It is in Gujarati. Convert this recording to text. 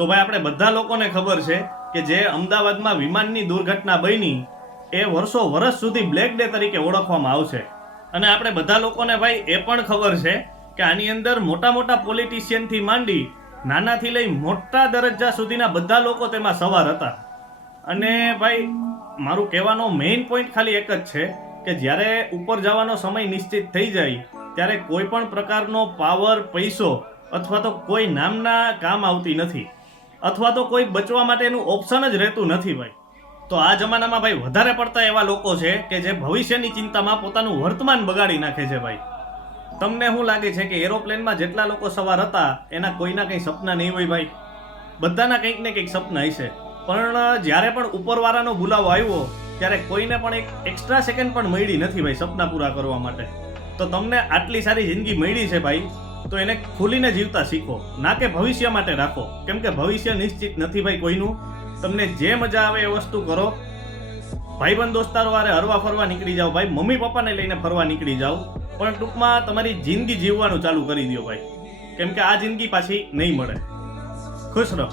તો ભાઈ આપણે બધા લોકોને ખબર છે કે જે અમદાવાદમાં વિમાનની દુર્ઘટના બની એ વર્ષ સુધી બ્લેક ડે તરીકે ઓળખવામાં આવશે. અને આપણે બધા લોકોને ભાઈ એ પણ ખબર છે કે આની અંદર મોટા મોટા પોલિટિશિયનથી માંડી નાનાથી લઈ મોટા દરજ્જા સુધીના બધા લોકો તેમાં સવાર હતા. અને ભાઈ મારું કહેવાનો મેઇન પોઈન્ટ ખાલી એક જ છે કે જ્યારે ઉપર જવાનો સમય નિશ્ચિત થઈ જાય ત્યારે કોઈ પણ પ્રકારનો પાવર, પૈસો અથવા તો કોઈ નામના કામ આવતી નથી, અથવા તો કોઈ બચવા માટેનું ઓપ્શન જ રહેતું નથી ભાઈ. તો આ જમાનામાં ભાઈ વધારે પડતા એવા લોકો છે કે જે ભવિષ્યની ચિંતામાં પોતાનું વર્તમાન બગાડી નાખે છે ભાઈ. તમને શું લાગે છે કે એરોપ્લેનમાં જેટલા લોકો સવાર હતા એના કોઈના કંઈ સપના નહીં હોય ભાઈ? બધાના કંઈક ને કંઈક સપના હશે, પણ જ્યારે પણ ઉપરવાળાનો બોલાવો આવ્યો ત્યારે કોઈને પણ એક એક્સ્ટ્રા સેકન્ડ પણ મળી નથી ભાઈ સપના પૂરા કરવા માટે. તો તમને આટલી સારી જિંદગી મળી છે ભાઈ, તો એને ખુલીને જીવતા શીખો, ના કે ભવિષ્ય માટે રાખો, કેમ કે ભવિષ્ય નિશ્ચિત નથી ભાઈ કોઈનું. તમને જે મજા આવે એ વસ્તુ કરો. ભાઈબંધ દોસ્તારો વારે હરવા ફરવા નીકળી જાઓ ભાઈ, મમ્મી પપ્પાને લઈને ફરવા નીકળી જાઓ, પણ ટૂંકમાં તમારી જિંદગી જીવવાનું ચાલુ કરી દો ભાઈ, કેમ કે આ જિંદગી પાછી નહીં મળે. ખુશ રહો.